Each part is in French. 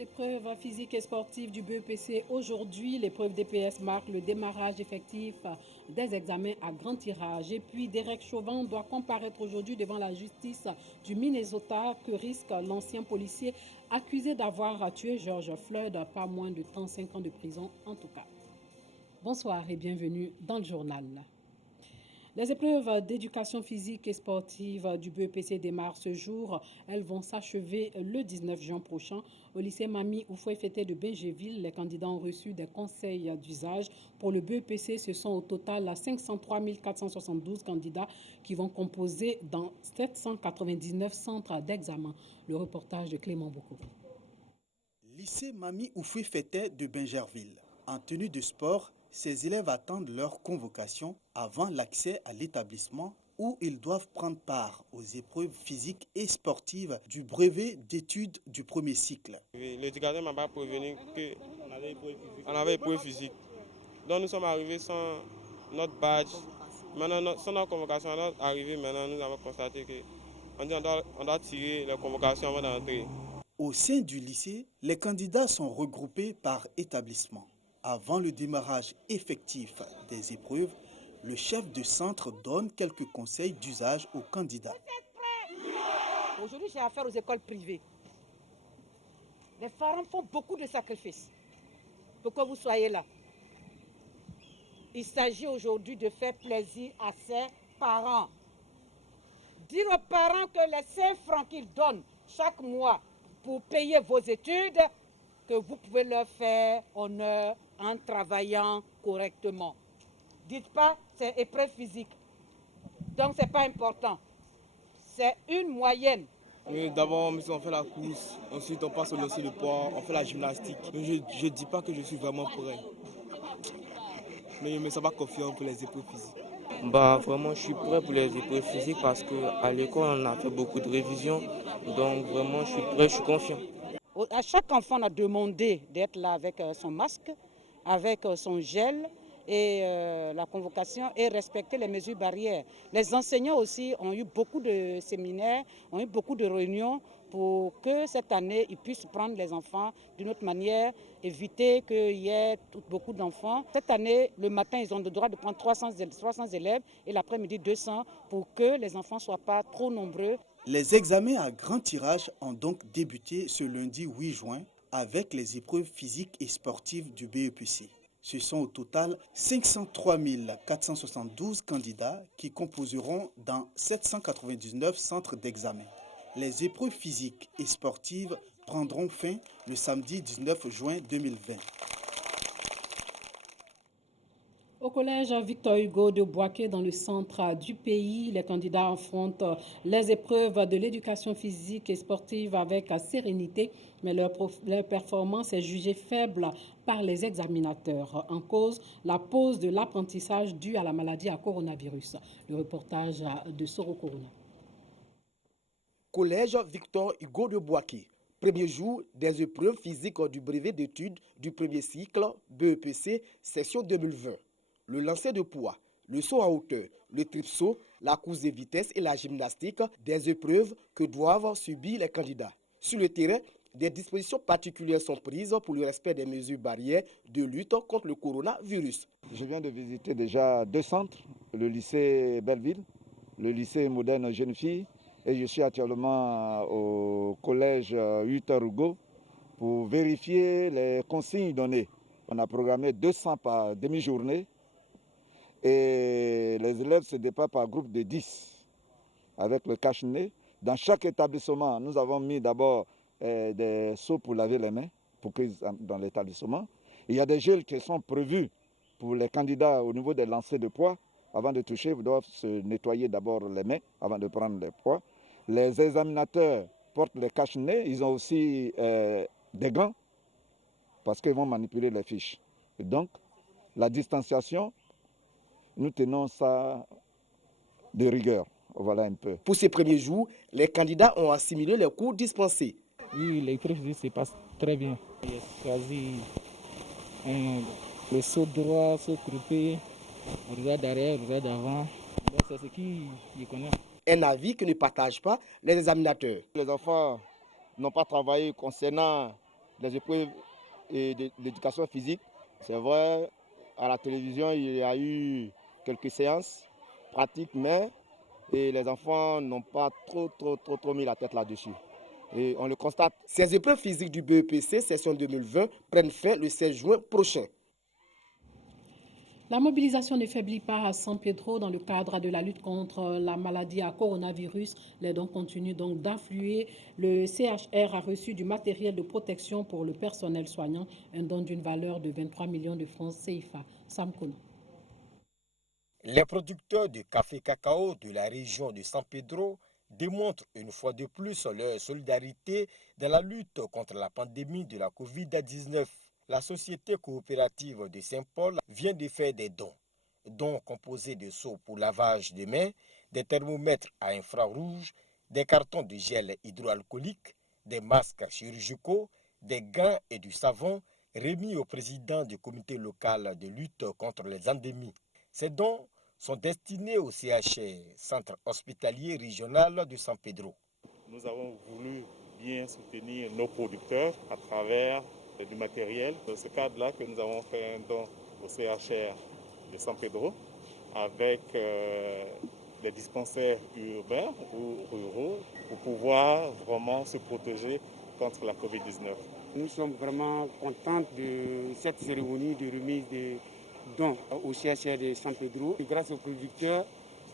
Les épreuves physiques et sportives du BEPC aujourd'hui, l'épreuve DPS marque le démarrage effectif des examens à grand tirage. Et puis Derek Chauvin doit comparaître aujourd'hui devant la justice du Minnesota que risque l'ancien policier accusé d'avoir tué George Floyd, pas moins de 35 ans de prison en tout cas. Bonsoir et bienvenue dans le journal. Les épreuves d'éducation physique et sportive du BEPC démarrent ce jour. Elles vont s'achever le 19 juin prochain au lycée Mami Oufoué-Fété de Bingéville. Les candidats ont reçu des conseils d'usage. Pour le BEPC, ce sont au total 503 472 candidats qui vont composer dans 799 centres d'examen. Le reportage de Clément Boko. Lycée Mami Oufoué-Fété de Bingerville. En tenue de sport, ces élèves attendent leur convocation avant l'accès à l'établissement où ils doivent prendre part aux épreuves physiques et sportives du brevet d'études du premier cycle. Oui, l'éducateur m'a pas prévenu qu'on avait épreuve physique. Donc nous sommes arrivés sans notre badge. Maintenant, sans notre convocation, à notre arrivée, maintenant nous avons constaté qu'on doit tirer la convocation avant d'entrer. Au sein du lycée, les candidats sont regroupés par établissement. Avant le démarrage effectif des épreuves, le chef de centre donne quelques conseils d'usage aux candidats. Aujourd'hui, j'ai affaire aux écoles privées. Les parents font beaucoup de sacrifices pour que vous soyez là. Il s'agit aujourd'hui de faire plaisir à ces parents. Dire aux parents que les 5 francs qu'ils donnent chaque mois pour payer vos études, que vous pouvez leur faire honneur en travaillant correctement. Dites pas c'est épreuve physique. Donc c'est pas important. C'est une moyenne. Oui, d'abord, on fait la course, ensuite on passe au lancer de poids, on fait la gymnastique. Je ne dis pas que je suis vraiment prêt, mais ça va confiant pour les épreuves physiques. Vraiment, je suis prêt pour les épreuves physiques parce qu'à l'école, on a fait beaucoup de révisions. Donc, vraiment, je suis prêt, je suis confiant. À chaque enfant, on a demandé d'être là avec son masque, avec son gel et la convocation et respecter les mesures barrières. Les enseignants aussi ont eu beaucoup de séminaires, ont eu beaucoup de réunions pour que cette année, ils puissent prendre les enfants d'une autre manière, éviter qu'il y ait beaucoup d'enfants. Cette année, le matin, ils ont le droit de prendre 300 élèves et l'après-midi 200 pour que les enfants ne soient pas trop nombreux. Les examens à grand tirage ont donc débuté ce lundi 8 juin avec les épreuves physiques et sportives du BEPC. Ce sont au total 503 472 candidats qui composeront dans 799 centres d'examen. Les épreuves physiques et sportives prendront fin le samedi 19 juin 2020. Au collège Victor Hugo de Boaké, dans le centre du pays, les candidats affrontent les épreuves de l'éducation physique et sportive avec sérénité, mais leur performance est jugée faible par les examinateurs. En cause, la pause de l'apprentissage due à la maladie à coronavirus. Le reportage de Soro Corona. Collège Victor Hugo de Boaké. Premier jour des épreuves physiques du brevet d'études du premier cycle BEPC, session 2020. Le lancer de poids, le saut en hauteur, le tripsaut, la course de vitesse et la gymnastique, des épreuves que doivent subir les candidats. Sur le terrain, des dispositions particulières sont prises pour le respect des mesures barrières de lutte contre le coronavirus. Je viens de visiter déjà 2 centres, le lycée Belleville, le lycée moderne Jeune Fille, et je suis actuellement au collège Victor Hugo pour vérifier les consignes données. On a programmé 200 par demi-journée et les élèves se déplacent par groupe de 10 avec le cache-nez. Dans chaque établissement, nous avons mis d'abord des seaux pour laver les mains dans l'établissement. Il y a des gels qui sont prévus pour les candidats au niveau des lancers de poids. Avant de toucher, ils doivent se nettoyer d'abord les mains avant de prendre les poids. Les examinateurs portent les cache-nez. Ils ont aussi des gants parce qu'ils vont manipuler les fiches. Et donc, la distanciation, nous tenons ça de rigueur. Voilà un peu. Pour ces premiers jours, les candidats ont assimilé les cours dispensés. Oui, les épreuves se passent très bien. J'ai choisi le saut droit, saut croupé, regard derrière, regard d'avant. C'est ce qui connaît. Un avis que ne partagent pas les examinateurs. Les enfants n'ont pas travaillé concernant les épreuves d'éducation physique. C'est vrai, à la télévision, il y a eu quelques séances pratiques, mais les enfants n'ont pas trop mis la tête là-dessus. Et on le constate. Ces épreuves physiques du BEPC session 2020 prennent fin le 16 juin prochain. La mobilisation ne faiblit pas à San Pedro dans le cadre de la lutte contre la maladie à coronavirus. Les dons continuent donc d'affluer. Le CHR a reçu du matériel de protection pour le personnel soignant, un don d'une valeur de 23 millions de francs CFA. Sam Kono. Les producteurs de café cacao de la région de San Pedro démontrent une fois de plus leur solidarité dans la lutte contre la pandémie de la COVID-19. La société coopérative de Saint-Paul vient de faire des dons composés de seaux pour lavage de mains, des thermomètres à infrarouge, des cartons de gel hydroalcoolique, des masques chirurgicaux, des gants et du savon remis au président du comité local de lutte contre les endémies. Ces dons sont destinés au CHR, Centre hospitalier régional de San Pedro. Nous avons voulu bien soutenir nos producteurs à travers du matériel. Dans ce cadre-là que nous avons fait un don au CHR de San Pedro avec des dispensaires urbains ou ruraux pour pouvoir vraiment se protéger contre la COVID-19. Nous sommes vraiment contents de cette cérémonie de remise des dons au CHR de San Pedro. Et grâce aux producteurs,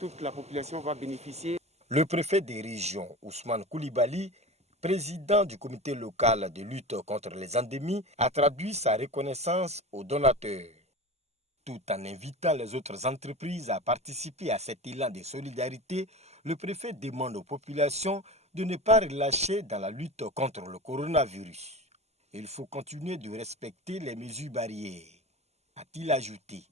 toute la population va bénéficier. Le préfet des régions, Ousmane Koulibaly, président du comité local de lutte contre les endémies, a traduit sa reconnaissance aux donateurs. Tout en invitant les autres entreprises à participer à cet élan de solidarité, le préfet demande aux populations de ne pas relâcher dans la lutte contre le coronavirus. Il faut continuer de respecter les mesures barrières, a-t-il ajouté.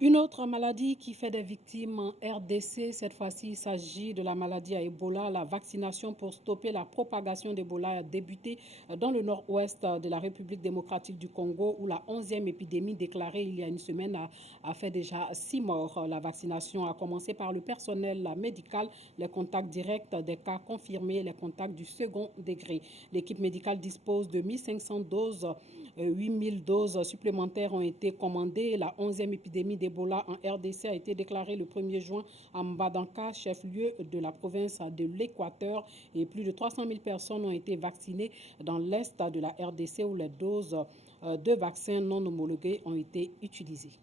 Une autre maladie qui fait des victimes en RDC, cette fois-ci il s'agit de la maladie à Ebola. La vaccination pour stopper la propagation d'Ebola a débuté dans le nord-ouest de la République démocratique du Congo où la 11e épidémie déclarée il y a une semaine a fait déjà 6 morts. La vaccination a commencé par le personnel médical, les contacts directs des cas confirmés, les contacts du second degré. L'équipe médicale dispose de 1500 doses. 8000 doses supplémentaires ont été commandées. La 11e épidémie d'Ebola en RDC a été déclarée le 1er juin à Mbadanka, chef-lieu de la province de l'Équateur. Et plus de 300 000 personnes ont été vaccinées dans l'est de la RDC où les doses de vaccins non homologués ont été utilisées.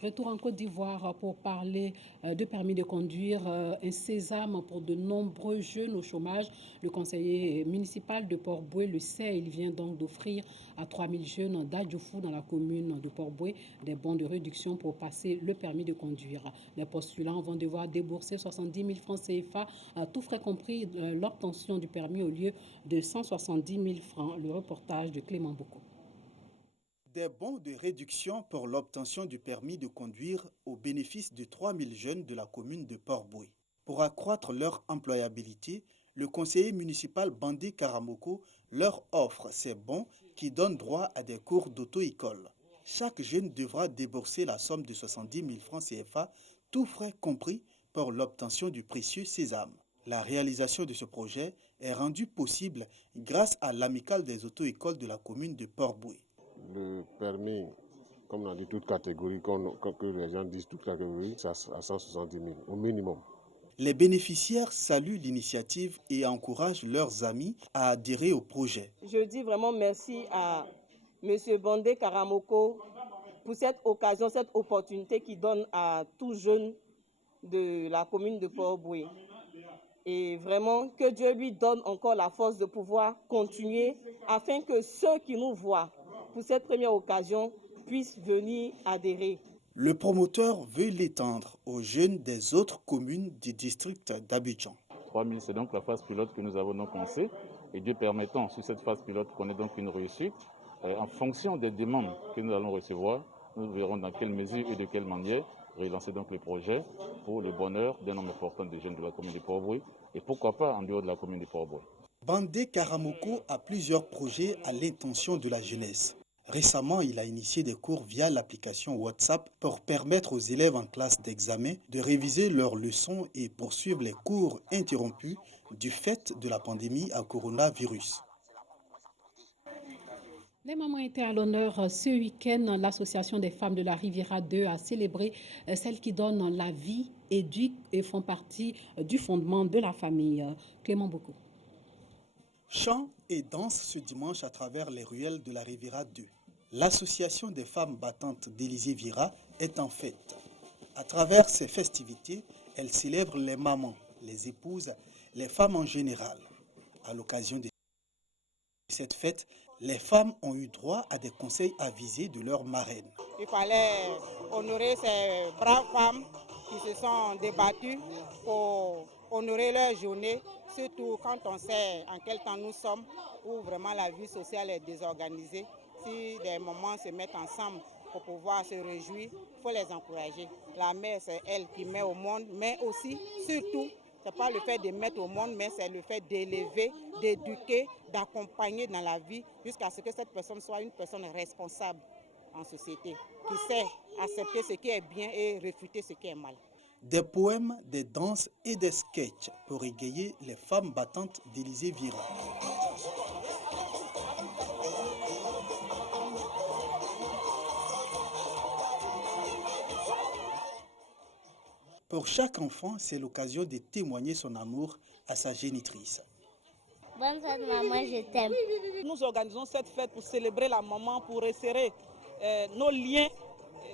Retour en Côte d'Ivoire pour parler de permis de conduire, un sésame pour de nombreux jeunes au chômage. Le conseiller municipal de Port-Bouët le sait, il vient donc d'offrir à 3000 jeunes d'Adjoufou dans la commune de Port-Bouët des bons de réduction pour passer le permis de conduire. Les postulants vont devoir débourser 70 000 francs CFA, tout frais compris l'obtention du permis au lieu de 170 000 francs. Le reportage de Clément Boko. Des bons de réduction pour l'obtention du permis de conduire au bénéfice de 3000 jeunes de la commune de Port-Bouët. Pour accroître leur employabilité, le conseiller municipal Bandé Karamoko leur offre ces bons qui donnent droit à des cours d'auto-école. Chaque jeune devra débourser la somme de 70 000 francs CFA, tout frais compris, pour l'obtention du précieux sésame. La réalisation de ce projet est rendue possible grâce à l'amicale des auto-écoles de la commune de Port-Bouët. Le permis, comme on a dit, toute catégorie, que les gens disent toute catégorie, c'est à 170 000 au minimum. Les bénéficiaires saluent l'initiative et encouragent leurs amis à adhérer au projet. Je dis vraiment merci à M. Bandé Karamoko pour cette occasion, cette opportunité qu'il donne à tous jeunes de la commune de Port-Bouët. Et vraiment que Dieu lui donne encore la force de pouvoir continuer afin que ceux qui nous voient pour cette première occasion puissent venir adhérer. Le promoteur veut l'étendre aux jeunes des autres communes du district d'Abidjan. 3000, c'est donc la phase pilote que nous avons donc lancée. Et Dieu permettant, sur cette phase pilote, qu'on ait donc une réussite, en fonction des demandes que nous allons recevoir, nous verrons dans quelle mesure et de quelle manière relancer donc le projet pour le bonheur d'un nombre important de jeunes de la commune de Port-Bouët et pourquoi pas en dehors de la commune de Port-Bouët. Bandé Karamoko a plusieurs projets à l'intention de la jeunesse. Récemment, il a initié des cours via l'application WhatsApp pour permettre aux élèves en classe d'examen de réviser leurs leçons et poursuivre les cours interrompus du fait de la pandémie à coronavirus. Les mamans étaient à l'honneur ce week-end. L'Association des femmes de la Riviera 2 a célébré celles qui donnent la vie, éduquent et font partie du fondement de la famille. Clément Boko. Chants et danse ce dimanche à travers les ruelles de la Riviera 2. L'Association des femmes battantes d'Élysée Vira est en fête. À travers ces festivités, elle célèbre les mamans, les épouses, les femmes en général. À l'occasion de cette fête, les femmes ont eu droit à des conseils avisés de leur marraine. Il fallait honorer ces braves femmes qui se sont débattues pour honorer leur journée, surtout quand on sait en quel temps nous sommes, où vraiment la vie sociale est désorganisée. Si des mamans se mettent ensemble pour pouvoir se réjouir, il faut les encourager. La mère, c'est elle qui met au monde, mais aussi, surtout, ce n'est pas le fait de mettre au monde, mais c'est le fait d'élever, d'éduquer, d'accompagner dans la vie jusqu'à ce que cette personne soit une personne responsable en société, qui sait accepter ce qui est bien et réfuter ce qui est mal. Des poèmes, des danses et des sketchs pour égayer les femmes battantes d'Élysée Vira. Pour chaque enfant, c'est l'occasion de témoigner son amour à sa génitrice. Bonne fête maman, je t'aime. Nous organisons cette fête pour célébrer la maman, pour resserrer nos liens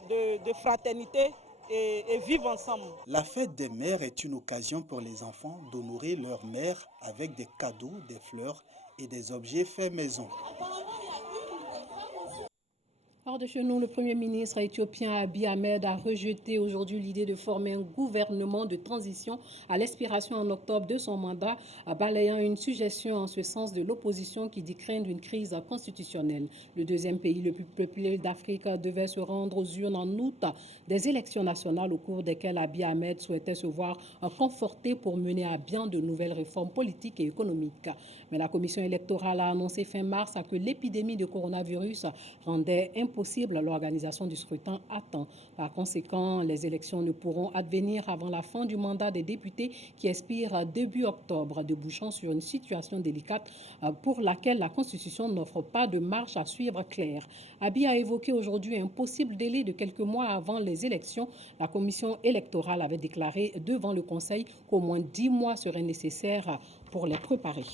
de fraternité et vivre ensemble. La fête des mères est une occasion pour les enfants d'honorer leur mère avec des cadeaux, des fleurs et des objets faits maison. Hors de chez nous, le Premier ministre éthiopien Abiy Ahmed a rejeté aujourd'hui l'idée de former un gouvernement de transition à l'expiration en octobre de son mandat, balayant une suggestion en ce sens de l'opposition qui dit craindre une crise constitutionnelle. Le deuxième pays le plus peuplé d'Afrique devait se rendre aux urnes en août des élections nationales au cours desquelles Abiy Ahmed souhaitait se voir conforté pour mener à bien de nouvelles réformes politiques et économiques. Mais la commission électorale a annoncé fin mars que l'épidémie de coronavirus rendait impossible l'organisation du scrutin à temps. Par conséquent, les élections ne pourront advenir avant la fin du mandat des députés qui expire début octobre, débouchant sur une situation délicate pour laquelle la Constitution n'offre pas de marche à suivre claire. Abiy a évoqué aujourd'hui un possible délai de quelques mois avant les élections. La commission électorale avait déclaré devant le Conseil qu'au moins 10 mois seraient nécessaires pour les préparer.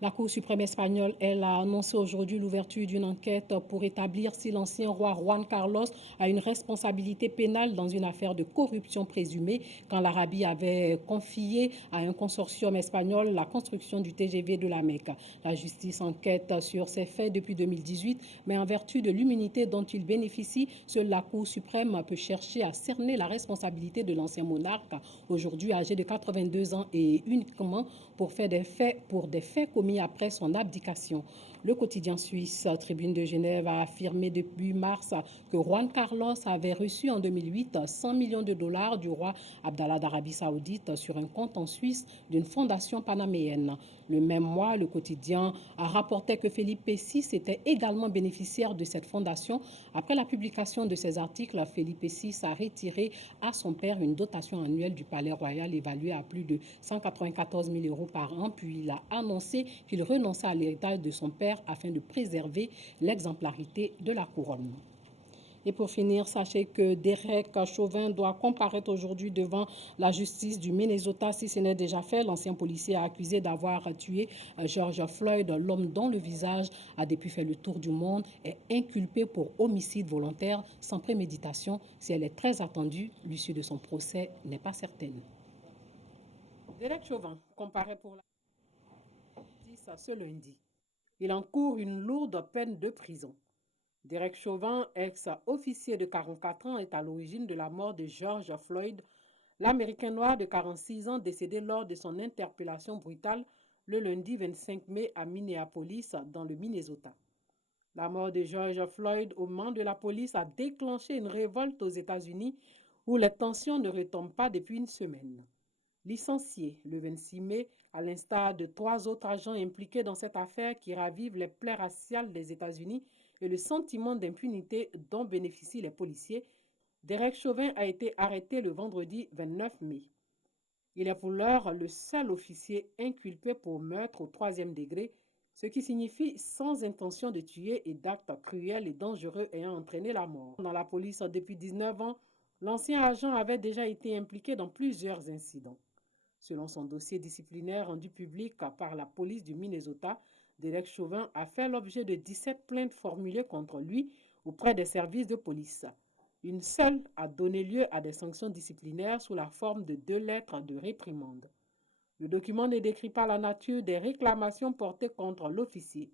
La Cour suprême espagnole, elle, a annoncé aujourd'hui l'ouverture d'une enquête pour établir si l'ancien roi Juan Carlos a une responsabilité pénale dans une affaire de corruption présumée quand l'Arabie avait confié à un consortium espagnol la construction du TGV de la Mecque. La justice enquête sur ces faits depuis 2018, mais en vertu de l'immunité dont il bénéficie, seule la Cour suprême peut chercher à cerner la responsabilité de l'ancien monarque, aujourd'hui âgé de 82 ans et uniquement pour des faits commis après son abdication. Le quotidien suisse Tribune de Genève a affirmé depuis mars que Juan Carlos avait reçu en 2008 $100 millions du roi Abdallah d'Arabie Saoudite sur un compte en Suisse d'une fondation panaméenne. Le même mois, le quotidien a rapporté que Felipe VI était également bénéficiaire de cette fondation. Après la publication de ces articles, Felipe VI a retiré à son père une dotation annuelle du Palais Royal évaluée à plus de 194 000 € par an, puis il a annoncé qu'il renonçait à l'héritage de son père afin de préserver l'exemplarité de la couronne. Et pour finir, sachez que Derek Chauvin doit comparaître aujourd'hui devant la justice du Minnesota. Si ce n'est déjà fait, l'ancien policier accusé d'avoir tué George Floyd, l'homme dont le visage a depuis fait le tour du monde, est inculpé pour homicide volontaire sans préméditation. Si elle est très attendue, l'issue de son procès n'est pas certaine. Derek Chauvin, comparé pour la justice ce lundi. Il encourt une lourde peine de prison. Derek Chauvin, ex-officier de 44 ans, est à l'origine de la mort de George Floyd, l'Américain noir de 46 ans décédé lors de son interpellation brutale le lundi 25 mai à Minneapolis, dans le Minnesota. La mort de George Floyd aux mains de la police a déclenché une révolte aux États-Unis où les tensions ne retombent pas depuis une semaine. licencié le 26 mai, à l'instar de 3 autres agents impliqués dans cette affaire qui ravive les plaies raciales des États-Unis et le sentiment d'impunité dont bénéficient les policiers. Derek Chauvin a été arrêté le vendredi 29 mai. Il est pour l'heure le seul officier inculpé pour meurtre au 3e degré, ce qui signifie sans intention de tuer et d'actes cruels et dangereux ayant entraîné la mort. Dans la police depuis 19 ans, l'ancien agent avait déjà été impliqué dans plusieurs incidents. Selon son dossier disciplinaire rendu public par la police du Minnesota, Derek Chauvin a fait l'objet de 17 plaintes formulées contre lui auprès des services de police. Une seule a donné lieu à des sanctions disciplinaires sous la forme de 2 lettres de réprimande. Le document ne décrit pas la nature des réclamations portées contre l'officier.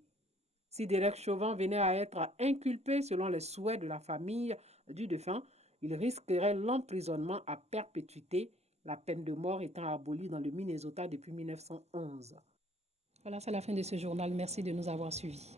Si Derek Chauvin venait à être inculpé selon les souhaits de la famille du défunt, il risquerait l'emprisonnement à perpétuité, la peine de mort étant abolie dans le Minnesota depuis 1911. Voilà, c'est la fin de ce journal. Merci de nous avoir suivis.